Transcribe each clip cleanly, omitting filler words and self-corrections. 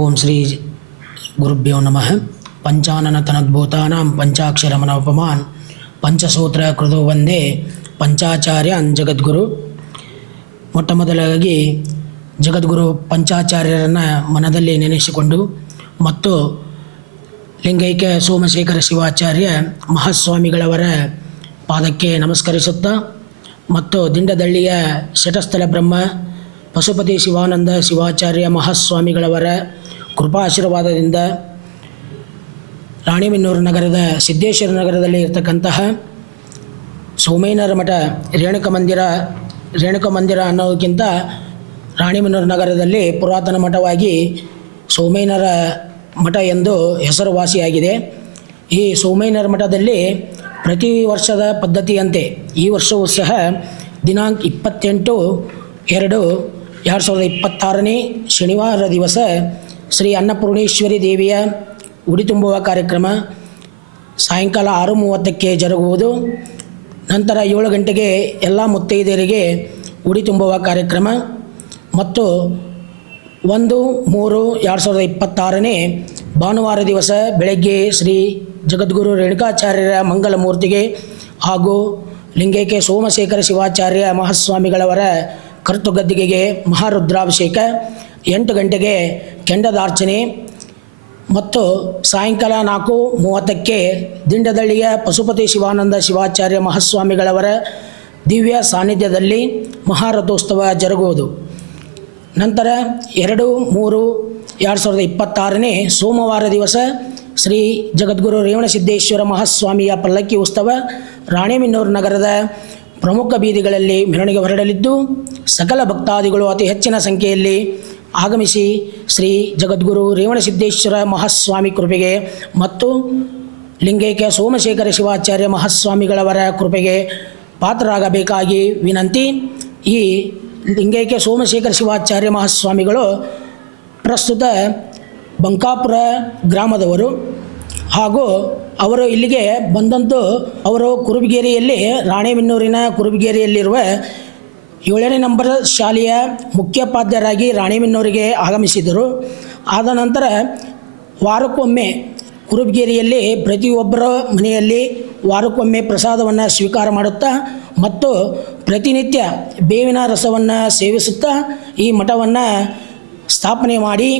ಓಂ ಶ್ರೀ ಗುರುಭ್ಯೋ ನಮಃ. ಪಂಚಾನನತನದ್ಭೂತಾನಾಂ ಪಂಚಾಕ್ಷರಮನೋಪಮಾನ್ ಪಂಚಸೂತ್ರ ಕೃತೋ ವಂದೇ ಪಂಚಾಚಾರ್ಯಾನ್ ಜಗದ್ಗುರು. ಮೊಟ್ಟ ಮೊದಲಾಗಿ ಜಗದ್ಗುರು ಪಂಚಾಚಾರ್ಯರನ್ನು ಮನದಲ್ಲಿ ನೆನೆಸಿಕೊಂಡು ಮತ್ತು ಲಿಂಗೈಕ್ಯ ಸೋಮಶೇಖರ ಶಿವಾಚಾರ್ಯ ಮಹಾಸ್ವಾಮಿಗಳವರ ಪಾದಕ್ಕೆ ನಮಸ್ಕರಿಸುತ್ತಾ ಮತ್ತು ದಿಂಡದಳ್ಳಿಯ ಶಟಸ್ಥಲ ಬ್ರಹ್ಮ ಪಶುಪತಿ ಶಿವಾನಂದ ಶಿವಾಚಾರ್ಯ ಮಹಾಸ್ವಾಮಿಗಳವರ ಕೃಪಾಶೀರ್ವಾದದಿಂದ ರಾಣಿಬೆನ್ನೂರು ನಗರದ ಸಿದ್ದೇಶ್ವರ ನಗರದಲ್ಲಿ ಇರತಕ್ಕಂತಹ ಸೋಮೇನರ ಮಠ ರೇಣುಕ ಮಂದಿರ ಅನ್ನೋದಕ್ಕಿಂತ ರಾಣಿಬೆನ್ನೂರು ನಗರದಲ್ಲಿ ಪುರಾತನ ಮಠವಾಗಿ ಸೋಮೇನರ ಮಠ ಎಂದು ಹೆಸರುವಾಸಿಯಾಗಿದೆ. ಈ ಸೋಮೇನರ ಮಠದಲ್ಲಿ ಪ್ರತಿ ವರ್ಷದ ಪದ್ಧತಿಯಂತೆ ಈ ವರ್ಷವೂ ಸಹ ದಿನಾಂಕ 28/2/2026 ಶನಿವಾರ ದಿವಸ ಶ್ರೀ ಅನ್ನಪೂರ್ಣೇಶ್ವರಿ ದೇವಿಯ ಉಡಿ ತುಂಬುವ ಕಾರ್ಯಕ್ರಮ ಸಾಯಂಕಾಲ 6:30ಕ್ಕೆ ಜರುಗುವುದು. ನಂತರ 7 ಗಂಟೆಗೆ ಎಲ್ಲ ಮುತ್ತೈದೆಯರಿಗೆ ಉಡಿ ತುಂಬುವ ಕಾರ್ಯಕ್ರಮ ಮತ್ತು 1/3/2026 ಭಾನುವಾರ ದಿವಸ ಬೆಳಗ್ಗೆ ಶ್ರೀ ಜಗದ್ಗುರು ರೇಣುಕಾಚಾರ್ಯರ ಮಂಗಲ ಮೂರ್ತಿಗೆ ಹಾಗೂ ಲಿಂಗೈಕ್ಯ ಸೋಮಶೇಖರ ಶಿವಾಚಾರ್ಯ ಮಹಾಸ್ವಾಮಿಗಳವರ ಕರ್ತೃಗದ್ದಿಗೆಗೆ ಮಹಾರುದ್ರಾಭಿಷೇಕ, 8 ಗಂಟೆಗೆ ಕೆಂಡದಾರ್ಚನೆ ಮತ್ತು ಸಾಯಂಕಾಲ 4:30ಕ್ಕೆ ದಿಂಡದಳ್ಳಿಯ ಪಶುಪತಿ ಶಿವಾನಂದ ಶಿವಾಚಾರ್ಯ ಮಹಾಸ್ವಾಮಿಗಳವರ ದಿವ್ಯ ಸಾನ್ನಿಧ್ಯದಲ್ಲಿ ಮಹಾರಥೋತ್ಸವ ಜರುಗುವುದು. ನಂತರ 2/3/2026 ಸೋಮವಾರ ದಿವಸ ಶ್ರೀ ಜಗದ್ಗುರು ರೇವಣಸಿದ್ದೇಶ್ವರ ಮಹಾಸ್ವಾಮಿಯ ಪಲ್ಲಕ್ಕಿ ಉತ್ಸವ ರಾಣಿಬೆನ್ನೂರು ನಗರದ ಪ್ರಮುಖ ಬೀದಿಗಳಲ್ಲಿ ಮೆರವಣಿಗೆ ಹೊರಡಲಿದ್ದು, ಸಕಲ ಭಕ್ತಾದಿಗಳು ಅತಿ ಹೆಚ್ಚಿನ ಸಂಖ್ಯೆಯಲ್ಲಿ ಆಗಮಿಸಿ ಶ್ರೀ ಜಗದ್ಗುರು ರೇವಣಸಿದ್ದೇಶ್ವರ ಮಹಾಸ್ವಾಮಿ ಕೃಪೆಗೆ ಮತ್ತು ಲಿಂಗೈಕ್ಯ ಸೋಮಶೇಖರ ಶಿವಾಚಾರ್ಯ ಮಹಾಸ್ವಾಮಿಗಳವರ ಕೃಪೆಗೆ ಪಾತ್ರರಾಗಬೇಕಾಗಿ ವಿನಂತಿ. ಈ ಲಿಂಗೈಕ್ಯ ಸೋಮಶೇಖರ ಶಿವಾಚಾರ್ಯ ಮಹಾಸ್ವಾಮಿಗಳು ಪ್ರಸ್ತುತ ಬಂಕಾಪುರ ಗ್ರಾಮದವರು ಹಾಗೂ ಅವರು ಇಲ್ಲಿಗೆ ಬಂದಂತೂ ಅವರು ಕುರುಬಗೇರಿಯಲ್ಲಿ ರಾಣಿಬೆನ್ನೂರಿನ ಕುರುಬಗೇರಿಯಲ್ಲಿರುವ 7ನೇ ನಂಬರ್ ಶಾಲೆಯ ಮುಖ್ಯೋಪಾಧ್ಯಾಯರಾಗಿ ರಾಣಿಬೆನ್ನೂರಿಗೆ ಆಗಮಿಸಿದರು. ಆದ ನಂತರ ವಾರಕ್ಕೊಮ್ಮೆ ಕುರುಬಗೇರಿಯಲ್ಲಿ ಪ್ರತಿಯೊಬ್ಬರ ಮನೆಯಲ್ಲಿ ವಾರಕ್ಕೊಮ್ಮೆ ಪ್ರಸಾದವನ್ನು ಸ್ವೀಕಾರ ಮಾಡುತ್ತಾ ಮತ್ತು ಪ್ರತಿನಿತ್ಯ ಬೇವಿನ ರಸವನ್ನು ಸೇವಿಸುತ್ತಾ ಈ ಮಠವನ್ನು ಸ್ಥಾಪನೆ ಮಾಡಿ,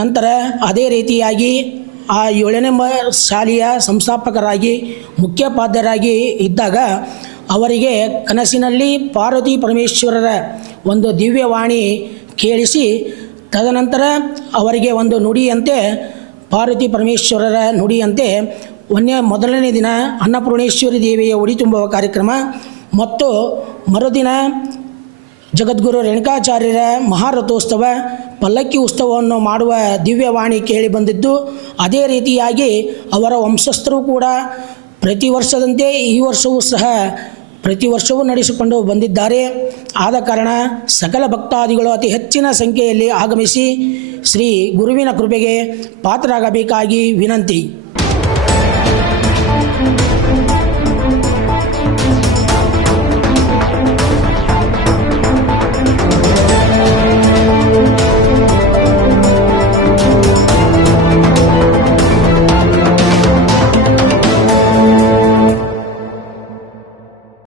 ನಂತರ ಅದೇ ರೀತಿಯಾಗಿ ಆ 7ನೇ ಶಾಲೆಯ ಸಂಸ್ಥಾಪಕರಾಗಿ ಮುಖ್ಯೋಪಾಧ್ಯಾಯರಾಗಿ ಇದ್ದಾಗ ಅವರಿಗೆ ಕನಸಿನಲ್ಲಿ ಪಾರ್ವತಿ ಪರಮೇಶ್ವರರ ಒಂದು ದಿವ್ಯವಾಣಿ ಕೇಳಿಸಿ, ತದನಂತರ ಅವರಿಗೆ ಒಂದು ನುಡಿಯಂತೆ ಪಾರ್ವತಿ ಪರಮೇಶ್ವರರ ನುಡಿಯಂತೆ ಮೊದಲನೇ ದಿನ ಅನ್ನಪೂರ್ಣೇಶ್ವರಿ ದೇವಿಯ ಉಡಿ ತುಂಬುವ ಕಾರ್ಯಕ್ರಮ ಮತ್ತು ಮರುದಿನ ಜಗದ್ಗುರು ರೇಣುಕಾಚಾರ್ಯರ ಮಹಾರಥೋತ್ಸವ ಪಲ್ಲಕ್ಕಿ ಉತ್ಸವವನ್ನು ಮಾಡುವ ದಿವ್ಯವಾಣಿ ಕೇಳಿ ಬಂದಿದ್ದು, ಅದೇ ರೀತಿಯಾಗಿ ಅವರ ವಂಶಸ್ಥರು ಕೂಡ ಪ್ರತಿ ವರ್ಷದಂತೆ ಈ ವರ್ಷವೂ ಸಹ ಪ್ರತಿ ವರ್ಷವೂ ನಡೆಸಿಕೊಂಡು ಬಂದಿದ್ದಾರೆ. ಆದ ಕಾರಣ ಸಕಲ ಭಕ್ತಾದಿಗಳು ಅತಿ ಹೆಚ್ಚಿನ ಸಂಖ್ಯೆಯಲ್ಲಿ ಆಗಮಿಸಿ ಶ್ರೀ ಗುರುವಿನ ಕೃಪೆಗೆ ಪಾತ್ರರಾಗಬೇಕಾಗಿ ವಿನಂತಿ.